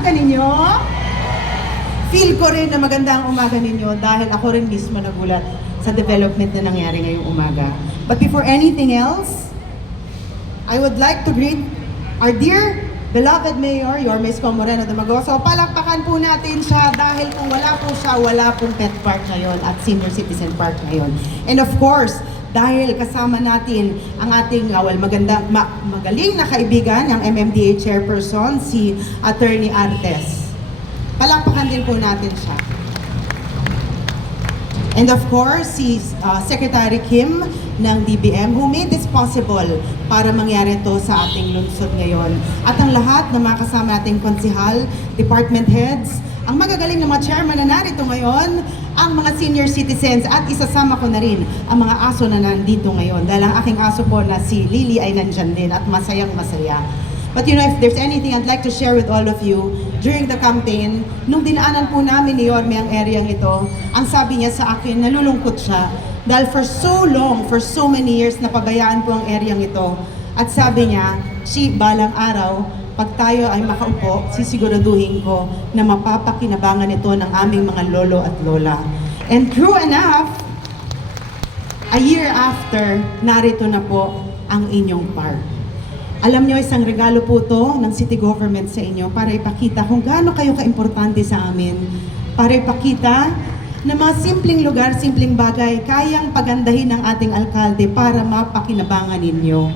umaga ninyo. Feel ko rin na maganda ang umaga ninyo dahil ako rin mismo nagulat sa development na nangyari ngayong umaga. But before anything else, I would like to greet our dear beloved Mayor, Yorme Isko Moreno Damagoso. Palakpakan po natin siya dahil kung wala po siya, wala pong Pet Park ngayon at Senior Citizen Park ngayon. And of course, dahil kasama natin ang ating magaling na kaibigan, ang MMDA Chairperson, si Attorney Artes. Palakpakan din po natin siya. And of course, si Secretary Kim ng DBM who made this possible para mangyari ito sa ating lungsod ngayon. At ang lahat ng mga kasama nating konsihal, department heads, ang magagaling na mga chairman na narito ngayon, ang mga senior citizens at isasama ko na rin ang mga aso na nandito ngayon dahil ang aking aso po na si Lily ay nandyan din at masayang masaya. But you know, if there's anything I'd like to share with all of you, during the campaign, nung dinaanan po namin ni Yorme ang areang ito, ang sabi niya sa akin, nalulungkot siya. Dahil for so long, for so many years, napabayaan po ang areang ito. At sabi niya, balang araw, pag tayo ay makaupo, sisiguraduhin ko na mapapakinabangan ito ng aming mga lolo at lola. And true enough, a year after, narito na po ang inyong park. Alam nyo, isang regalo po to ng city government sa inyo para ipakita kung gaano kayo kaimportante sa amin. Para ipakita na mga simpleng lugar, simpleng bagay, kayang pagandahin ng ating alkalde para mapakinabangan ninyo.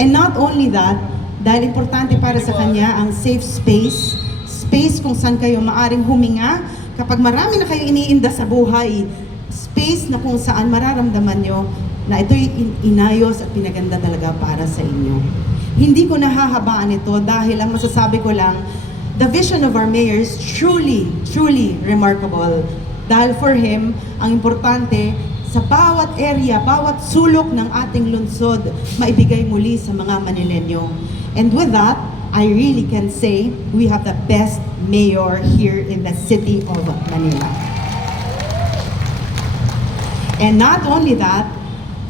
And not only that, dahil importante para sa kanya ang safe space, space kung saan kayo maaring huminga, kapag marami na kayo iniinda sa buhay, space na kung saan mararamdaman nyo na ito'y inayos at pinaganda talaga para sa inyo. Hindi ko nahahabaan ito dahil ang masasabi ko lang, the vision of our mayor is truly, truly remarkable. Dahil for him, ang importante, sa bawat area, bawat sulok ng ating lungsod, maibigay muli sa mga Manileño. And with that, I really can say we have the best mayor here in the city of Manila. And not only that,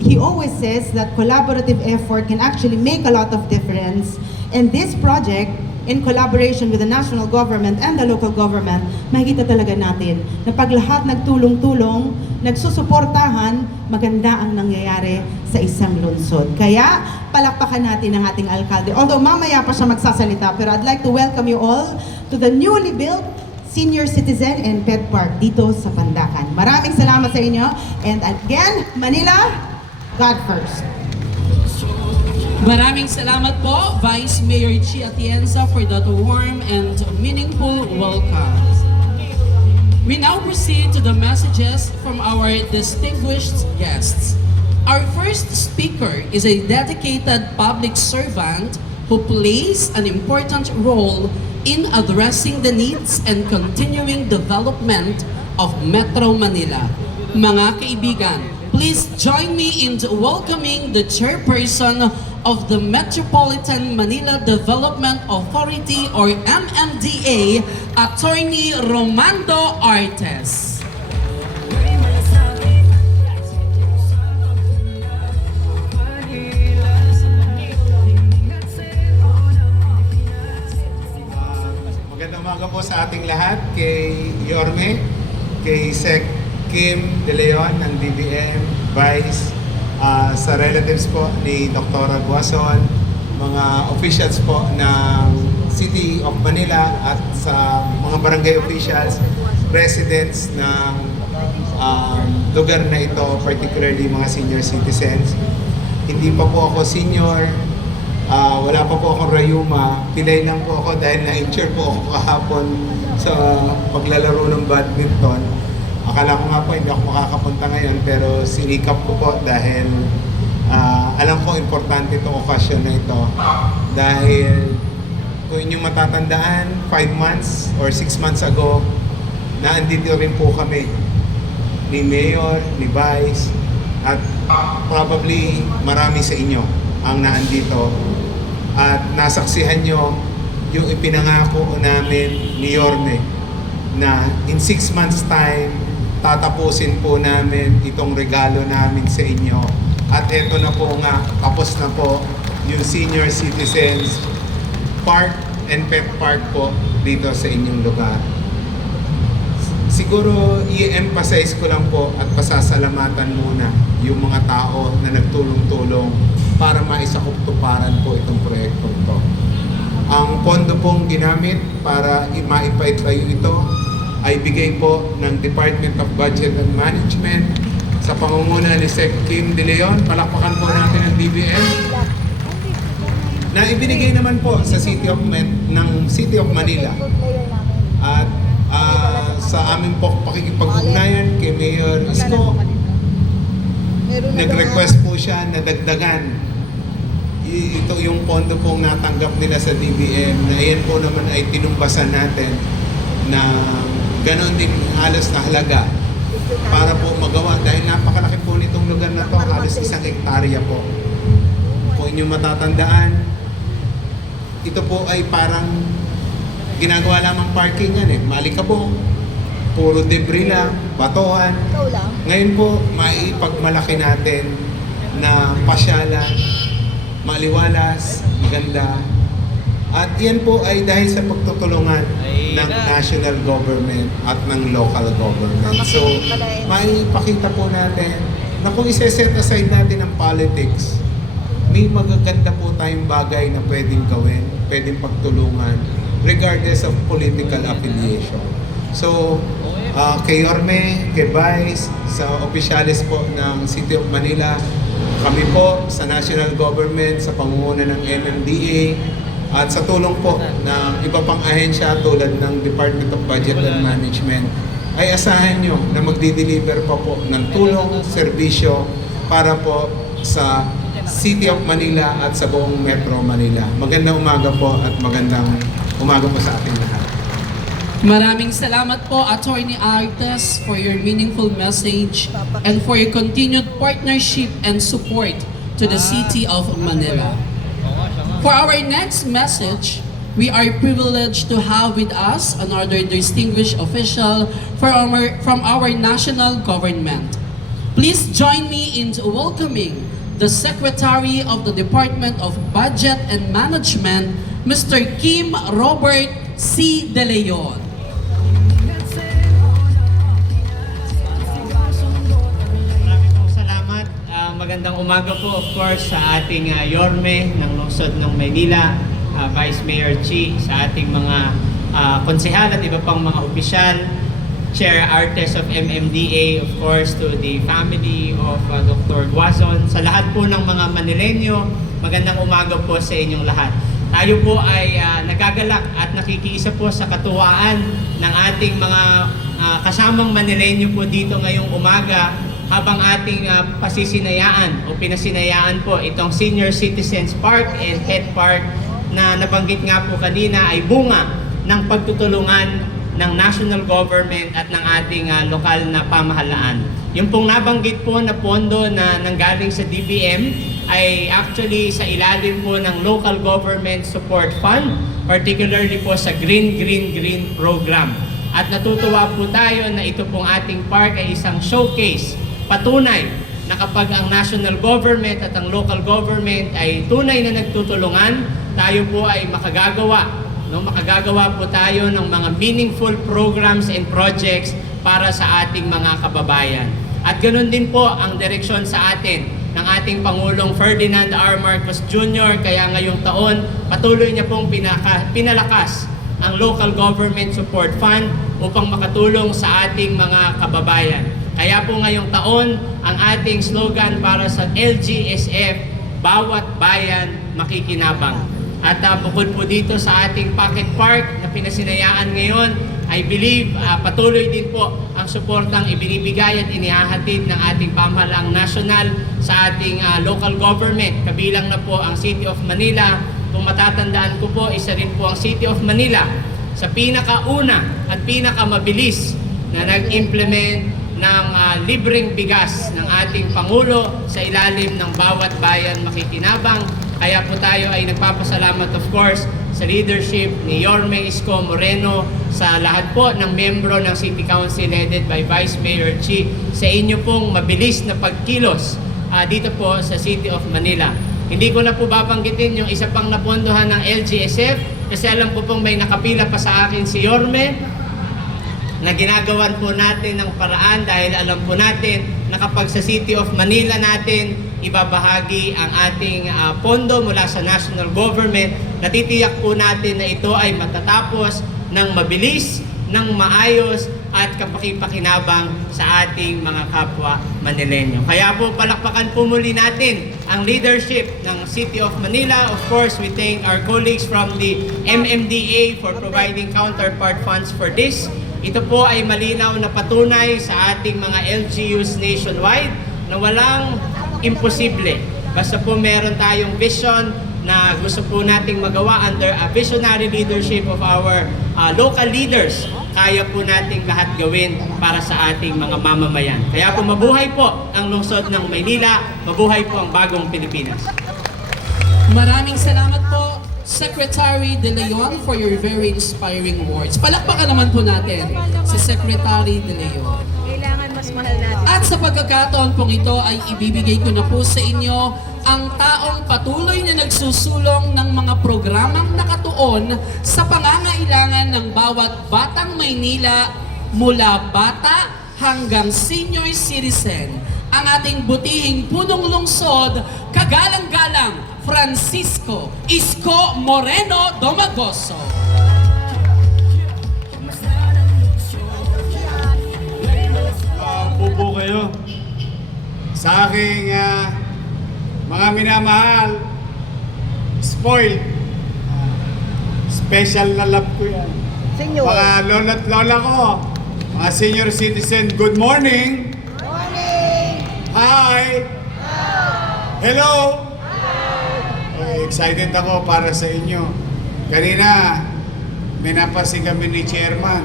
he always says that collaborative effort can actually make a lot of difference. And this project, in collaboration with the national government and the local government, makikita talaga natin na pag lahat nagtulong-tulong, nagsusuportahan, maganda ang nangyayari sa isang lungsod. Kaya, palakpakan natin ang ating alkalde. Although mamaya pa siya magsasalita, pero I'd like to welcome you all to the newly built Senior Citizen and Pet Park dito sa Pandacan. Maraming salamat sa inyo. And again, Manila, God first. Maraming salamat po, Vice Mayor Chi Atienza, for that warm and meaningful welcome. We now proceed to the messages from our distinguished guests. Our first speaker is a dedicated public servant who plays an important role in addressing the needs and continuing development of Metro Manila. Mga kaibigan, please join me in welcoming the chairperson of the Metropolitan Manila Development Authority or MMDA, Attorney Romando Artes. Magandang umaga po sa ating lahat, kay Yorme, kay Sec Kim De Leon ng DBM, Vice, sa relatives po ni Dr. Guason, mga officials po ng City of Manila at sa mga barangay officials, residents ng lugar na ito, particularly mga senior citizens. Hindi pa po ako senior, wala pa po akong rayuma, pilay lang po ako dahil na-injure po ako kahapon sa paglalaro ng badminton. Akala ko nga po hindi ako makakapunta ngayon pero sinikap ko po dahil alam ko importante itong okasyon na ito. Dahil kung inyong matatandaan, 5 months or 6 months ago, naandito rin po kami ni Mayor, ni Vice, at probably marami sa inyo ang naandito. At nasaksihan nyo yung ipinangako namin ni Yorme na in 6 months time, tatapusin po namin itong regalo namin sa inyo. At eto na po nga, tapos na po yung Senior Citizens Park and Pet Park po dito sa inyong lugar. Siguro i-emphasize ko lang po at pasasalamatan muna yung mga tao na nagtulong-tulong para maisakuptuparan po itong proyekto ito. Ang pondo pong ginamit para maipaitayo ito ay bigay po ng Department of Budget and Management sa pangunguna ni Sec. Kim De Leon. Palakpakan po natin ang DBM. Na ibinigay naman po sa City of Manila. At sa aming po pakikipag-ugnayan kay Mayor Isko, nag-request po siya na dagdagan ito yung pondo pong natanggap nila sa DBM na iyan po naman ay tinumbasan natin na ganoon din halos na halaga para po magawa dahil napakalaki po nitong lugar na to, halos 1 hektarya po. Kung inyong matatandaan, ito po ay parang ginagawa lamang parking yan malikabong, puro debris lang, batuhan. Ngayon po, maipagmalaki natin na pasyalan, maliwalas, maganda. At yan po ay dahil sa pagtutulungan ng national government at ng local government. So, maipakita po natin na kung isa-set aside natin ang politics, may magaganda po tayong bagay na pwedeng gawin, pwedeng pagtulungan, regardless of political affiliation. So, kay Yorme, kay Vice, sa opisyalis po ng City of Manila, kami po sa national government, sa pangunguna ng MMDA, at sa tulong po ng iba pang ahensya tulad ng Department of Budget and Management, ay asahan nyo na magdi-deliver pa po ng tulong, serbisyo para po sa City of Manila at sa buong Metro Manila. Magandang umaga po at magandang umaga po sa ating lahat. Maraming salamat po, Attorney Artes, for your meaningful message and for your continued partnership and support to the City of Manila. For our next message, we are privileged to have with us another distinguished official from our national government. Please join me in welcoming the Secretary of the Department of Budget and Management, Mr. Kim Robert C. De Leon. Magandang umaga po, of course, sa ating Yorme ng lungsod ng Maynila, Vice Mayor Chi, sa ating mga konsehal at iba pang mga opisyal, Chair Artes of MMDA, of course, to the family of Dr. Guazon, sa lahat po ng mga Manileño, magandang umaga po sa inyong lahat. Tayo po ay nagagalak at nakikiisa po sa katuwaan ng ating mga kasamang Manileño po dito ngayong umaga, habang ating pasisinayaan o pinasinayaan po itong Senior Citizens Park and Pet Park na nabanggit nga po kanina ay bunga ng pagtutulungan ng national government at ng ating lokal na pamahalaan. Yung pong nabanggit po na pondo na nanggaling sa DBM ay actually sa ilalim po ng Local Government Support Fund, particularly po sa Green Program. At natutuwa po tayo na ito pong ating park ay isang showcase, patunay na kapag ang national government at ang local government ay tunay na nagtutulungan, tayo po ay makagagawa po tayo ng mga meaningful programs and projects para sa ating mga kababayan. At ganoon din po ang direksyon sa atin ng ating Pangulong Ferdinand R. Marcos Jr. Kaya ngayong taon, patuloy niya pong pinalakas ang Local Government Support Fund upang makatulong sa ating mga kababayan. Kaya po ngayong taon, ang ating slogan para sa LGSF, Bawat Bayan Makikinabang. At bukod po dito sa ating Pocket Park na pinasinayaan ngayon, I believe patuloy din po ang suportang ibinibigay at inihahatid ng ating pamahalaang nasyonal sa ating local government. Kabilang na po ang City of Manila. Kung matatandaan ko po, isa rin po ang City of Manila sa pinakauna at pinakamabilis na nag-implement ng libreng bigas ng ating Pangulo sa ilalim ng Bawat Bayan Makikinabang. Kaya po tayo ay nagpapasalamat, of course, sa leadership ni Yorme Isko Moreno, sa lahat po ng membro ng City Council headed by Vice Mayor Chi, sa inyo pong mabilis na pagkilos dito po sa City of Manila. Hindi ko na po babanggitin yung isa pang napondohan ng LGSF kasi alam ko pong may nakapila pa sa akin si Yorme na ginagawan po natin ng paraan dahil alam po natin na kapag sa City of Manila natin ibabahagi ang ating pondo mula sa national government, natitiyak po natin na ito ay matatapos ng mabilis, ng maayos at kapaki-pakinabang sa ating mga kapwa Manileño. Kaya po palakpakan po muli natin ang leadership ng City of Manila. Of course, we thank our colleagues from the MMDA for providing counterpart funds for this. Ito po ay malinaw na patunay sa ating mga LGUs nationwide na walang imposible. Basta po meron tayong vision na gusto po nating magawa under a visionary leadership of our local leaders. Kaya po nating lahat gawin para sa ating mga mamamayan. Kaya po mabuhay po ang lungsod ng Maynila, mabuhay po ang bagong Pilipinas. Maraming salamat po, Secretary De Leon, for your very inspiring words. Palakpakan naman po natin si Secretary De Leon. Kailangan mas mahal natin. At sa pagkakataon pong ito ay ibibigay ko na po sa inyo ang taong patuloy na nagsusulong ng mga programang nakatuon sa pangangailangan ng bawat batang Maynila mula bata hanggang senior citizen. Ang ating butihing punong lungsod, kagalang-galang Francisco Isko Moreno Domagoso. Upo kayo. Sa aking mga minamahal, spoiled. Special na love ko yan. Senyor. Mga lolo't lola ko, mga senior citizen, good morning. Morning! Hi. Hello. Excited ako para sa inyo. Kanina, may napansin kami ni Chairman.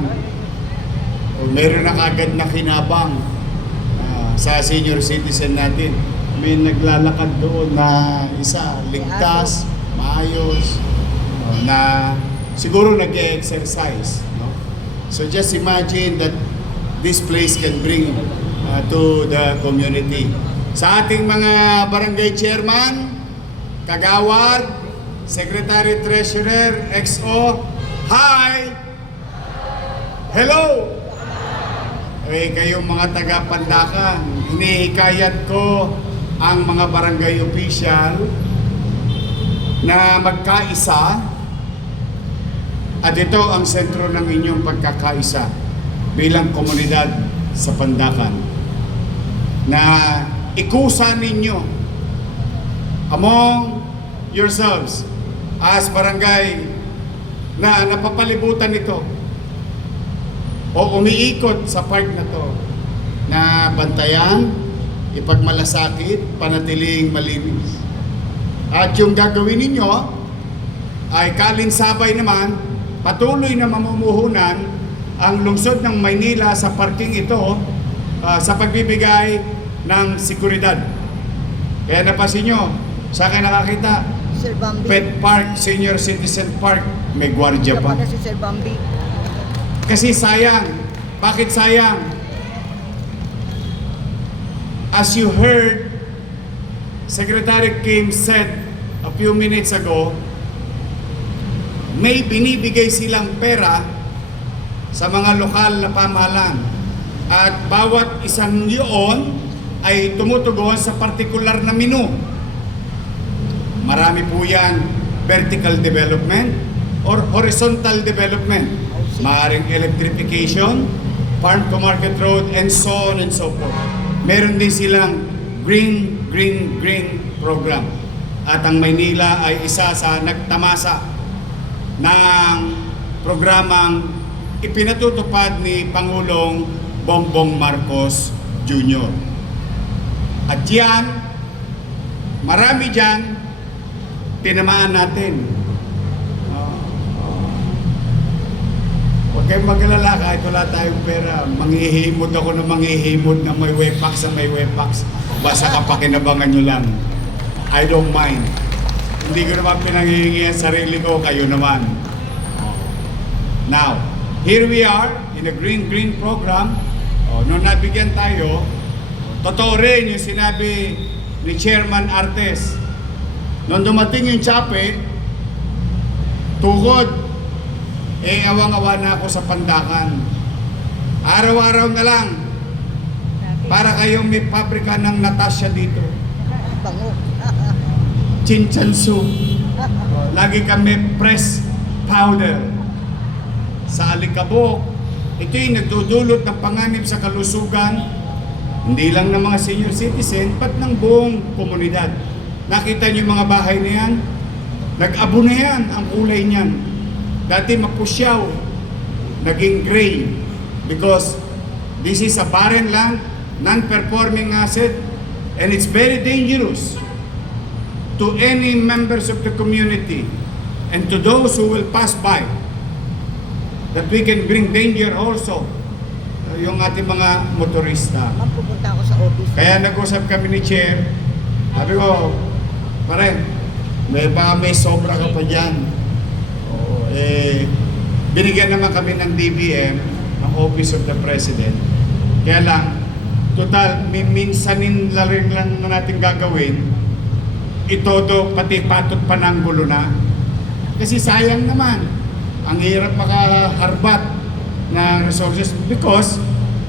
Meron na kagad na kinabang sa senior citizen natin. May naglalakad doon na isa, ligtas, maayos, na siguro nag-exercise. No? So just imagine that this place can bring to the community. Sa ating mga barangay chairman, kagawad, secretary treasurer, XO, hi! Hello! Eh, kayong mga taga-Pandacan, hinihikayat ko ang mga barangay official na magkaisa at ito ang sentro ng inyong pagkakaisa bilang komunidad sa Pandacan na ikusa ninyo among yourselves as barangay na napapalibutan ito o umiikot sa park na to na bantayan, ipagmalasakit, panatiling malinis. At yung gagawin ninyo ay kalinsabay naman, patuloy na mamumuhunan ang lungsod ng Maynila sa parking ito sa pagbibigay ng seguridad. Kaya napansin nyo, sa akin nakakita, Sir Bambi. Pet Park, Senior Citizen Park, may gwardiya pa. Siya si Sir Bambi. Kasi sayang. Bakit sayang? As you heard, Secretary Kim said a few minutes ago, may binibigay silang pera sa mga lokal na pamahalaan. At bawat isang yun ay tumutugon sa partikular na menu. Marami po yan, vertical development or horizontal development. Maaring electrification, farm to market road, and so on and so forth. Meron din silang green program. At ang Maynila ay isa sa nagtamasa ng programang ipinatutupad ni Pangulong Bongbong Marcos Jr. At yan, marami dyan, tinamaan natin. Huwag kayong mag-alala, kahit wala tayong pera, manghihimod ako na manghihimod na may wepax sa may wepax. Basta kapakinabangan nyo lang. I don't mind. Hindi ko naman pinanghihingi ang sarili ko, kayo naman. Now, here we are in a green program. Nung nabigyan tayo, totoo rin yung sinabi ni Chairman Artes Nung dumating yung Chape, tukod, awang-awa na ako sa Pandakan. Araw-araw na lang, para kayong may pabrika ng Natasha dito. Bango. Chinchansu. Lagi kami press powder. Sa Alikabok, ito yung nagdudulot ng panganib sa kalusugan, hindi lang ng mga senior citizen, pat ng buong komunidad. Nakita niyo yung mga bahay na yan? Nag-abo na yan ang kulay niyan. Dati mapusyaw, naging gray. Because this is a barren land, non-performing asset, and it's very dangerous to any members of the community and to those who will pass by, that we can bring danger also yung ating mga motorista. Ma'am, pupunta ako sa office. Kaya nag-usap kami ni Chair, sabi ko, pare, may sobra ka pa dyan. Binigyan naman kami ng DBM, ng Office of the President. Kaya lang, total, minsanin lang natin gagawin, itodo, pati patot pananggulo na. Kasi sayang naman, ang hirap makaharbat na resources because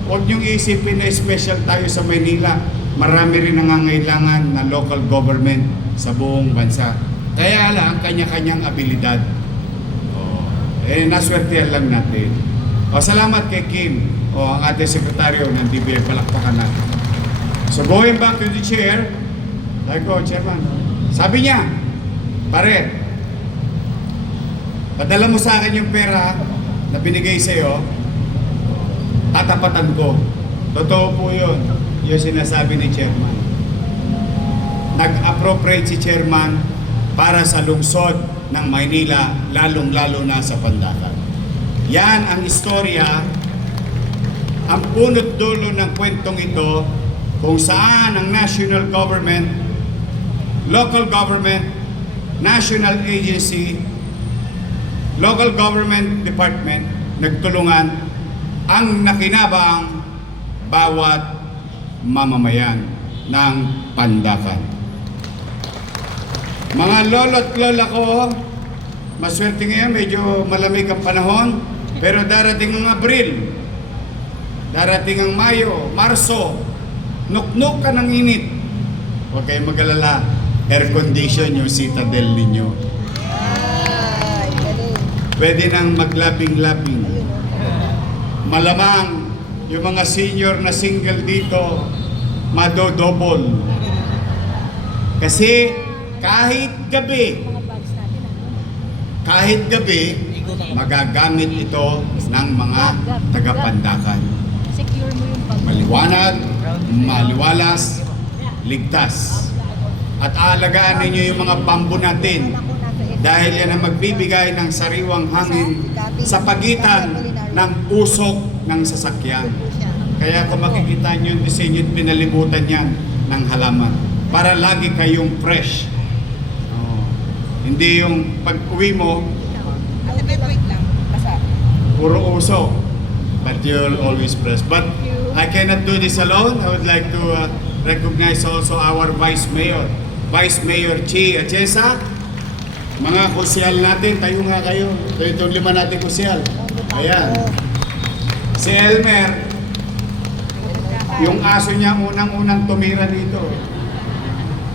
huwag niyong isipin na special tayo sa Maynila. Marami rin nangangailangan na local government sa buong bansa. Kaya lang, kanya-kanyang abilidad. Naswertihan lang natin. Salamat kay Kim, ang ating sekretaryo ng DBM, palakpakan natin. So going back to the chair, sabi ko, Chairman, sabi niya, pare, padala mo sa akin yung pera na binigay sa'yo, tatapatan ko. Totoo po yun, yung sinasabi ni Chairman. Nag-appropriate si Chairman para sa lungsod ng Maynila, lalong-lalo na sa Pandakan. Yan ang istorya, ang punot dulo ng kwentong ito, kung saan ang national government, local government, national agency, local government department, nagtulungan ang nakinabang bawat mamamayan ng Pandakan. Mga lolo't lola ko, maswerte ngayon, medyo malamig ang panahon, pero darating ang Abril, darating ang Mayo, Marso, nuknuk ka ng init. Huwag kayong mag-alala, air condition yung citadel ninyo. Ay, galing. Pwede nang maglabing-labing. Malamang yung mga senior na single dito, madodouble. Kasi kahit gabi, magagamit ito ng mga taga-Pandakan. Secure mo yung pag- Maliwanag, maliwalas, ligtas. At aalagaan ninyo yung mga bambu natin dahil yan ang magbibigay ng sariwang hangin sa pagitan ng usok ng sasakyan. Kaya kung makikita nyo yung disenyo, pinalibutan yan ng halaman para lagi kayong fresh. Hindi yung pag-uwi mo, puro usok. But you'll always fresh. But I cannot do this alone. I would like to recognize also our Vice Mayor. Vice Mayor Chi Atienza. Mga kusyal natin, tayo nga kayo. Itong 5 natin kusyal. Ayan. Si Elmer, yung aso niya unang-unang tumira dito.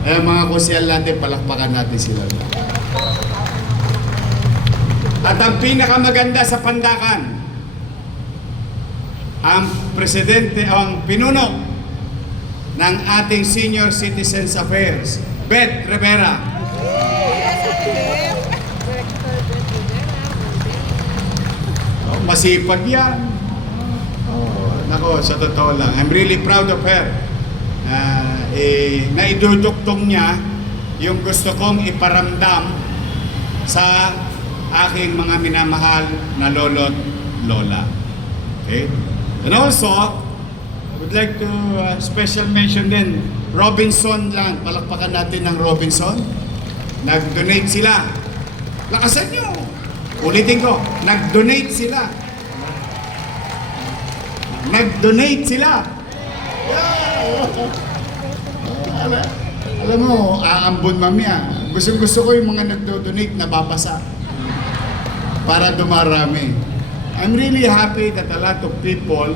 Mga kusyal natin, palakpakan natin sila. At ang pinakamaganda sa Pandakan, ang presidente, ang pinuno ng ating Senior Citizens Affairs, Beth Rivera. Masipag yan. Nako, sa totoo lang, I'm really proud of her. Naiduduktong niya yung gusto kong iparamdam sa aking mga minamahal na lolo't lola. Okay? And also, I would like to special mention din, Robinson lang. Palakpakan natin ng Robinson. Nag-donate sila. Lakasan nyo! Ulitin ko, nag-donate sila. Nag-donate sila. Yeah. Alam mo, aambon mamaya. Gusto ko yung mga nagdo-donate na babasa para dumarami. I'm really happy that a lot of people,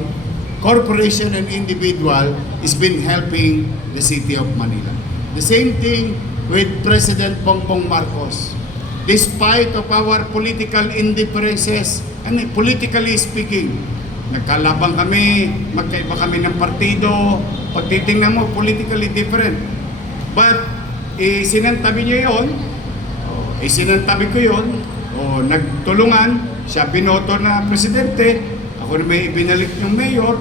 corporation and individual, is been helping the city of Manila. The same thing with President Bongbong Marcos. Despite of our political indifferences, politically speaking, nagkalabang kami, magkaiba kami ng partido, pag titingnan mo, politically different. But, sinantabi niyo yun, sinantabi ko yun, nagtulungan, siya binoto na presidente, ako na may ibinalik ng mayor,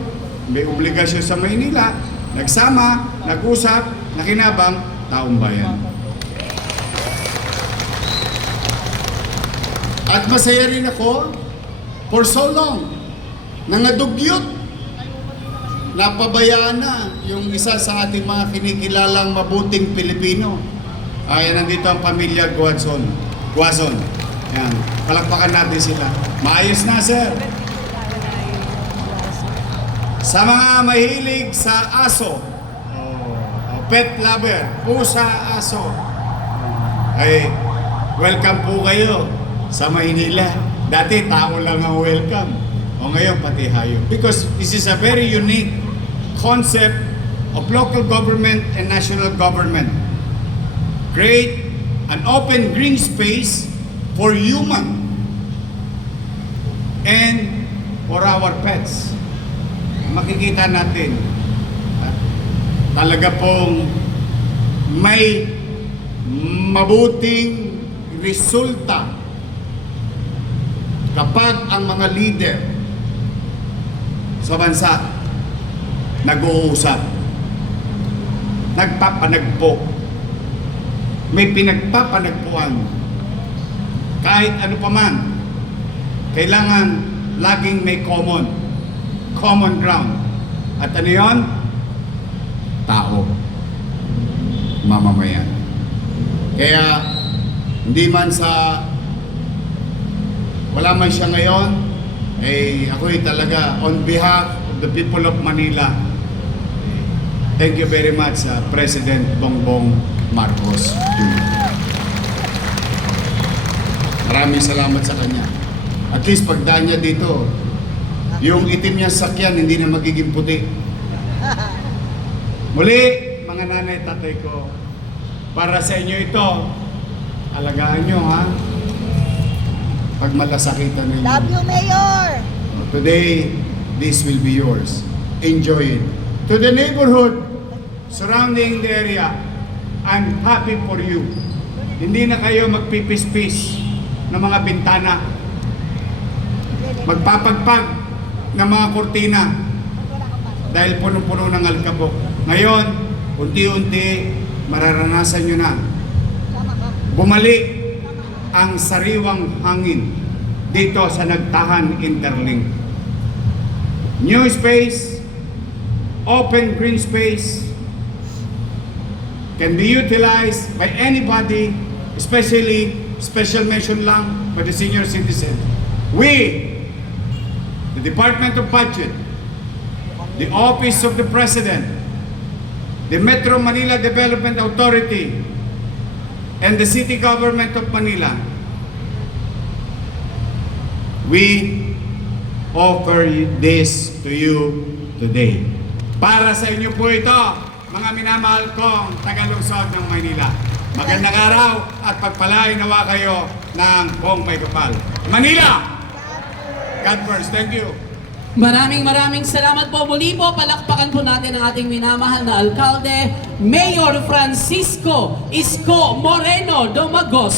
may obligasyon sa Maynila, nagsama, nag-usap, nakinabang, taong bayan. At masaya rin ako, for so long, nangadugyot, napabayaan na yung isa sa ating mga kinikilalang mabuting Pilipino. Ayan, nandito ang pamilya Guazon. Yan, palakpakan natin sila. Maayos na, sir. Sa mga mahilig sa aso, pet lover, pusa, aso, ay welcome po kayo sa Maynila. Dati tao lang ang welcome. O ngayon pati hayop. Because this is a very unique concept of local government and national government. Create an open green space for human and for our pets. Makikita natin talaga pong may mabuting resulta kapag ang mga leader sa bansa nag-uusap, nagpapanagpo, may pinagpapanagpuan, kahit ano pa man, kailangan laging may common ground. At ano yun? Tao, mamamayan. Kaya hindi man sa wala man siya ngayon, ako'y talaga on behalf of the people of Manila, thank you very much President Bongbong Marcos Jr. Maraming salamat sa kanya. At least pagdaan niya dito, yung itim niya sakyan hindi na magiging puti. Muli, mga nanay, tatay ko, para sa inyo ito, alagaan nyo ha. Pag malasakitan ninyo. Love you, Mayor! Today, this will be yours. Enjoy it. To the neighborhood surrounding the area, I'm happy for you. Hindi na kayo magpipis-pis ng mga bintana. Magpapagpag ng mga kurtina dahil punong-puno ng alikabok. Ngayon, unti-unti mararanasan nyo na bumalik ang sariwang hangin dito sa Nagtahan Interlink. New space, open green space can be utilized by anybody, especially special mention lang by the senior citizen. We, the Department of Budget, the Office of the President, the Metro Manila Development Authority, and the City Government of Manila, we offer this to you today. Para sa inyo po ito, mga minamahal kong taga-lungsod ng Maynila. Magandang araw at pagpalain nawa kayo ng buong may kapal. Manila! God first. Thank you. Maraming salamat po. Muli po, palakpakan po natin ang ating minamahal na alkalde, Mayor Francisco Isko Moreno Domagos.